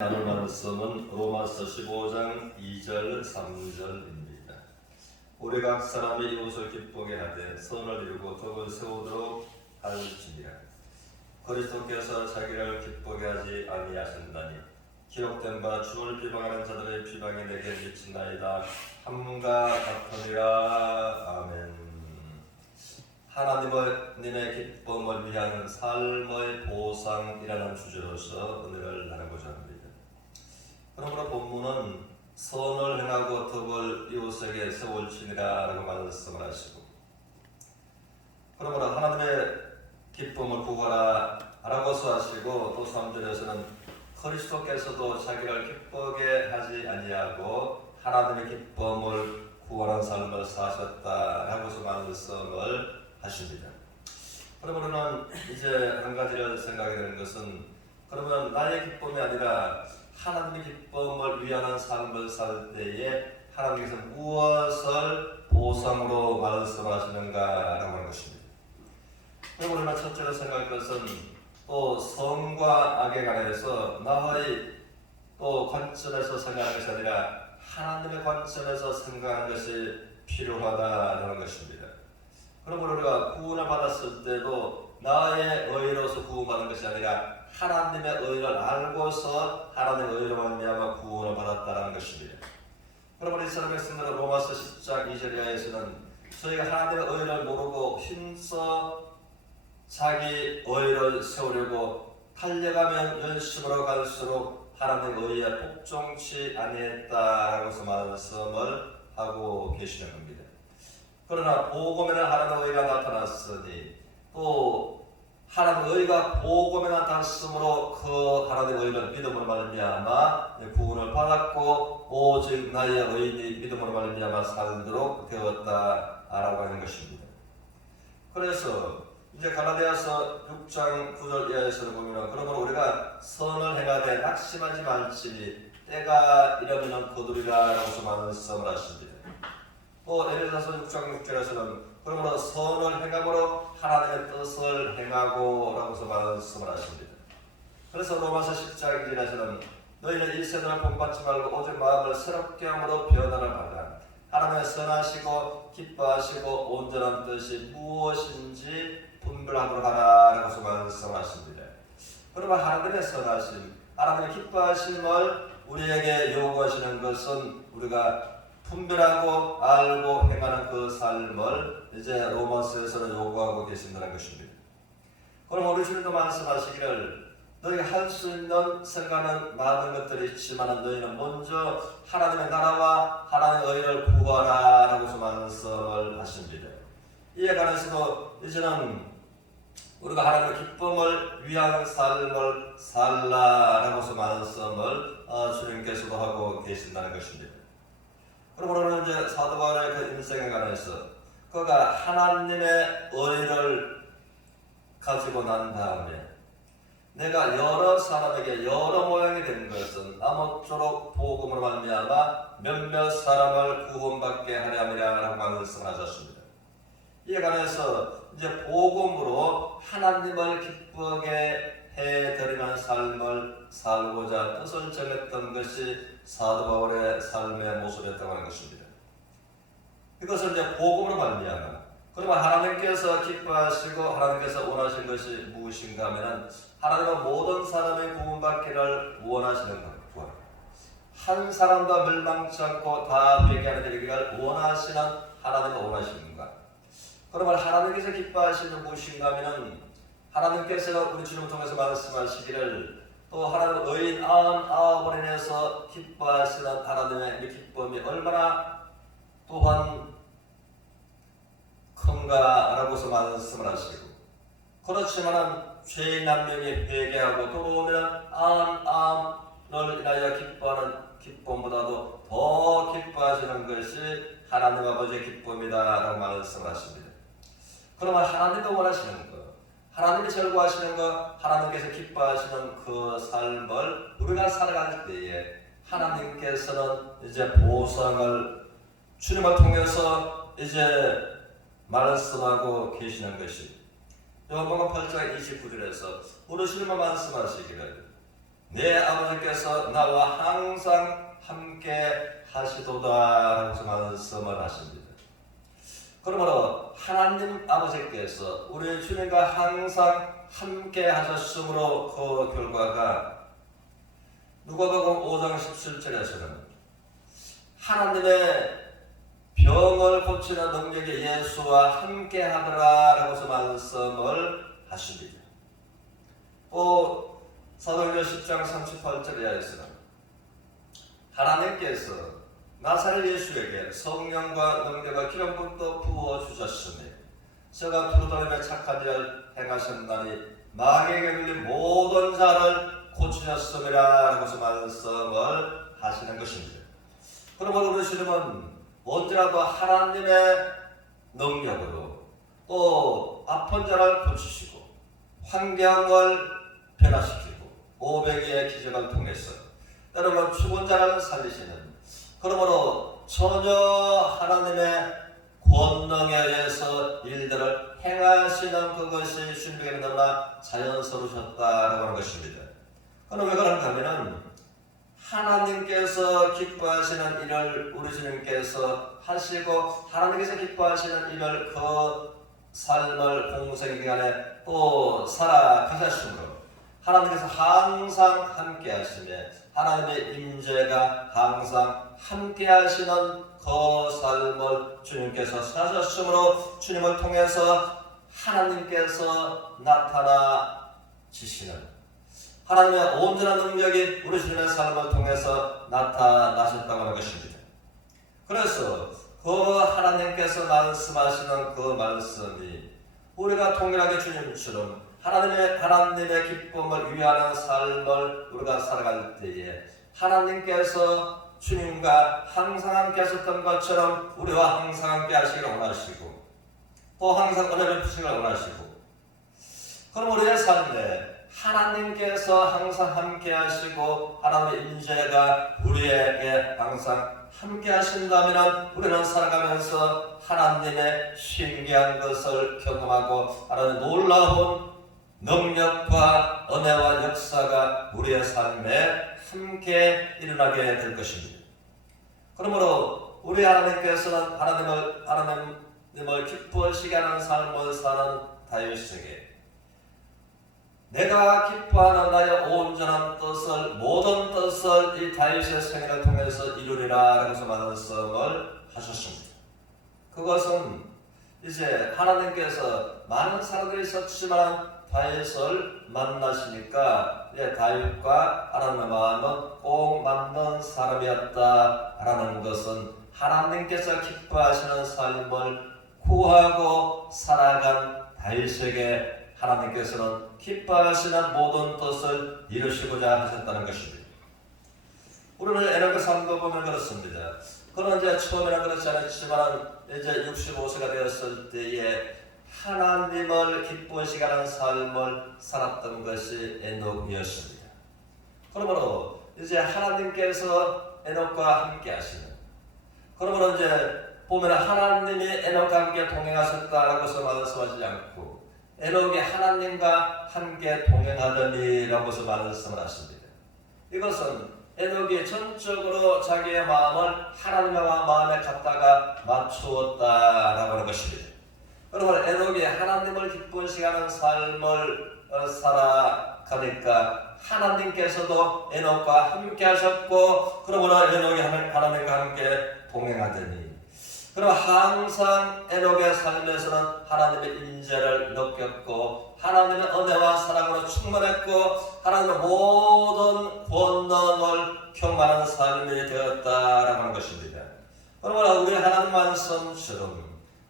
나눌 말씀은 로마서 15장 2절 3절입니다. 우리 각 사람이 이웃을 기쁘게 하되 선을 이루고 덕을 세우도록 할지니라. 그리스도께서 자기를 기쁘게 하지 아니하신다니 기록된 바 주를 비방하는 자들의 비방이 내게 미친나이다. 함과 같으니라. 아멘. 하나님의 님의 기쁨을 위한 삶의 보상이라는 주제로서 은혜를 나누고자 합니다. 그러므로 본문은 선을 행하고 덕을 이웃에게 세울지니라라고 말씀을 하시고 그러므로 하나님의 기쁨을 구하라 라고서 하시고 또 3절에서는 그리스도께서도 자기를 기쁘게 하지 아니하고 하나님의 기쁨을 구하는 삶을 사셨다라고서 말씀을 하십니다. 그러므로는 이제 한 가지를 생각이 되는 것은 그러면 나의 기쁨이 아니라 하나님의 기쁨을 위한 삶을 살 때에 하나님께서 무엇을 보상으로 말씀하시는가라고 하는 것입니다. 우리가 첫째로 생각할 것은 또 성과 악에 관해서 나의 또 관점에서 생각하는 것이 아니라 하나님의 관점에서 생각하는 것이 필요하다는 것입니다. 그러므로 우리가 구원을 받았을 때도 나의 의로서 구원받은 것이 아니라 하나님의 의를 알고서 하나님의 의로 말미암아 구원을 받았다는 것입니다. 그러므로 이 사람의 쓴대로 로마서 10장 2절에서는 저희가 하나님의 의를 모르고 힘써 자기 의를 세우려고 달려가면 열심으로 갈수록 하나님의 의에 복종치 아니했다라고서 말씀을 하고 계시는 겁니다. 그러나 복음에는 하나님의 의가 또 하나님의 의가 복음에 나타났으므로 그 하나님의 의는 믿음으로 말미암아 구원을 받았고 오직 나의 의인이 믿음으로 말미암아 살도록 되었다라고 하는 것입니다. 그래서 이제 갈라디아서 6장 9절 이하에서 보면 그러므로 우리가 선을 행하되 낙심하지 말지니 때가 이르면 거두리라라고서 말씀을 하십니다. 또 에베소서 6장 6절에서는 그러므로 선을 행함으로 하나님의 뜻을 행하고 라고서 말씀을 하십니다. 그래서 로마서 10장 1절에서는 너희는 일세대를 본받지 말고 오직 마음을 새롭게 함으로 변화를 받아 하나님의 선하시고 기뻐하시고 온전한 뜻이 무엇인지 분별하도록 하라라고서 말씀하십니다. 그러면 하나님의 선하심, 하나님의 기뻐하심을 우리에게 요구하시는 것은 우리가 분별하고 알고 행하는 그 삶을 이제 로마서에서는 요구하고 계신다는 것입니다. 그럼 우리 주님도 말씀하시기를 너희가 할수 있는 생각하는 많은 것들이 있지만 너희는 먼저 하나님의 나라와 하나님의 의를 구하라 라고서 말씀을 하십니다. 이에 관해서도 이제는 우리가 하나님의 기쁨을 위한 삶을 살라라고서 말씀을 어, 주님께서도 하고 계신다는 것입니다. 그러므로 이제 사도 바울의 그 인생에 관해서 그가 하나님의 의를 가지고 난 다음에 내가 여러 사람에게 여러 모양이 된 것은 아무쪼록 복음으로 말미암아 몇몇 사람을 구원받게 하려 함이라고 말씀하셨습니다. 이에 관해서 이제 복음으로 하나님을 기쁘게 해드리는 삶을 살고자 뜻을 정했던 것이 사도 바울의 삶의 모습이었다고 하는 것입니다. 이것을 이제 복음으로 말미암아 그러면 하나님께서 기뻐하시고 하나님께서 원하신 것이 무엇인가 하면은 하나님은 모든 사람이 구원받기를 원하시는 것과 한 사람도 멸망치 않고 다 회개하는 되기를 원하시는 하나님의 것. 그러면 하나님께서 기뻐하시는 무엇인가 하면은 하나님께서 우리 주님을 통해서 말씀하시기를 또 하나님 의인 아흔 아홉을 인해서 기뻐하시는 하나님의 이 기쁨이 얼마나 또한 큰가라고서 말씀을 하시고 그렇지만은 죄인 한 명이 회개하고 돌아오면 아흔 아흔을 인하여 기뻐하는 기쁨보다도 더 기뻐하시는 것이 하나님 아버지의 기쁨이다라고 말씀하십니다. 그러면 하나님도 원하시는 것, 하나님이 절구하시는 것, 하나님께서 기뻐하시는 그 삶을 우리가 살아갈 때에 하나님께서는 이제 보상을 주님을 통해서 이제 말씀하고 계시는 것이 요한복음 8장 29절에서 우리 주님은 말씀하시기를 내 아버지께서 나와 항상 함께 하시도다 하고 말씀을 하십니다. 그러므로 하나님 아버지께서 우리 주님과 항상 함께 하셨으므로 그 결과가 누가복음 5장 17절에서는 하나님의 병을 고치는 능력이 예수와 함께 하더라라고서 말씀을 하십니다. 또 사도행전 10장 38절에서는 하나님께서 나사렛 예수에게 성령과 능력과 기름부터 부어 주셨으니 저가 두루다니며 착한 일 행하셨나니 마귀에게 눌린 모든 자를 고치셨음이라 라고서 말씀을 하시는 것입니다. 그러므로 우리 주님은 언제라도 하나님의 능력으로 또 아픈 자를 고치시고 환경을 변화시키고 500의 기적을 통해서 여러분 죽은 자를 살리시는 그러므로 전혀 하나님의 권능에 의해서 일들을 행하시는 그것이 주님에게 너무나 자연스러우셨다라고 하는 것입니다. 그럼 왜 그런가 하면은 하나님께서 기뻐하시는 일을 우리 주님께서 하시고 하나님께서 기뻐하시는 일을 그 삶을 공생 기간에 또 살아가셨으므로 하나님께서 항상 함께 하시며 하나님의 임재가 항상 함께 하시는 그 삶을 주님께서 사셨으므로 주님을 통해서 하나님께서 나타나시는 하나님의 온전한 능력이 우리 주님의 삶을 통해서 나타나셨다고 하는 것입니다. 그래서 그 하나님께서 말씀하시는 그 말씀이 우리가 동일하게 주님처럼 하나님의 하나님의 기쁨을 위하는 삶을 우리가 살아갈 때에 하나님께서 주님과 항상 함께 하셨던 것처럼 우리와 항상 함께 하시기를 원하시고 또 항상 은혜를 주시기를 원하시고 그럼 우리의 삶에 하나님께서 항상 함께 하시고 하나님의 임재가 우리에게 항상 함께 하신다면 우리는 살아가면서 하나님의 신기한 것을 경험하고 하나님의 놀라운 능력과 은혜와 역사가 우리의 삶에 함께 일어나게 될 것입니다. 그러므로 우리 하나님께서는 하나님을 하나님을 기뻐하시게 하는 삶을 사는 다윗에게 내가 기뻐하는 나의 온전한 뜻을 모든 뜻을 이 다윗의 생애를 통해서 이루리라 라고서 말씀을 하셨습니다. 그것은 이제 하나님께서 많은 사람들이 있었지만 다윗을 만나시니까 예, 다윗과 하나님의 마음은 꼭 맞는 사람이었다라는 것은 하나님께서 기뻐하시는 삶을 구하고 살아간 다윗에게 하나님께서는 기뻐하시는 모든 뜻을 이루시고자 하셨다는 것입니다. 우리는 에녹의 삶도 보면 그렇습니다. 그는 이제 처음에는 그렇지 않았지만 이제 65세가 되었을 때에 하나님을 기쁘시게 하는 삶을 살았던 것이 에녹이었습니다. 그러므로 이제 하나님께서 에녹과 함께 하시는 그러므로 이제 보면 하나님이 에녹과 함께 동행하셨다라고서 말씀하지 않고 에녹이 하나님과 함께 동행하더니라고서 말씀을 하십니다. 이것은 에녹이 전적으로 자기의 마음을 하나님의 마음에 갖다가 맞추었다라고 하는 것입니다. 여러분 에녹이 하나님을 기쁘시게 하는 삶을 어, 살아가니까 하나님께서도 에녹과 함께 하셨고 그러므로 에녹이 하나님과 함께 동행하더니 그럼 항상 에녹의 삶에서는 하나님의 인재를 느꼈고 하나님의 은혜와 사랑으로 충만했고 하나님의 모든 권능을 경험하는 삶이 되었다라고 하는 것입니다. 그러므로 우리 하나님 말씀처럼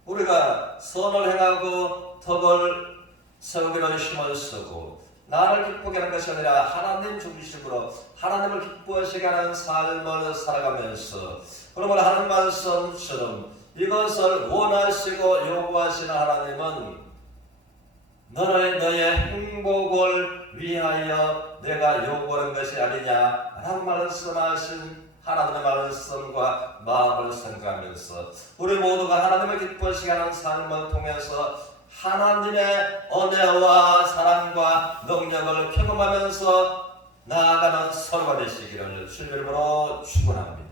우리가 선을 행하고 덕을 세우기를 힘을 쓰고 나를 기쁘게 하는 것이 아니라 하나님 중심으로 하나님을 기뻐하시게 하는 삶을 살아가면서 그러므로 하나님 말씀처럼 이것을 원하시고 요구하시는 하나님은 너의 너의 행복을 위하여 내가 요구하는 것이 아니냐 라는 말씀하신 하나님의 말씀과 마음을 생각하면서 우리 모두가 하나님을 기뻐하시게 하는 삶을 통해서 하나님의 은혜와 사랑과 능력을 경험하면서 나아가는 서로가 되시기를 주님으로 축원합니다.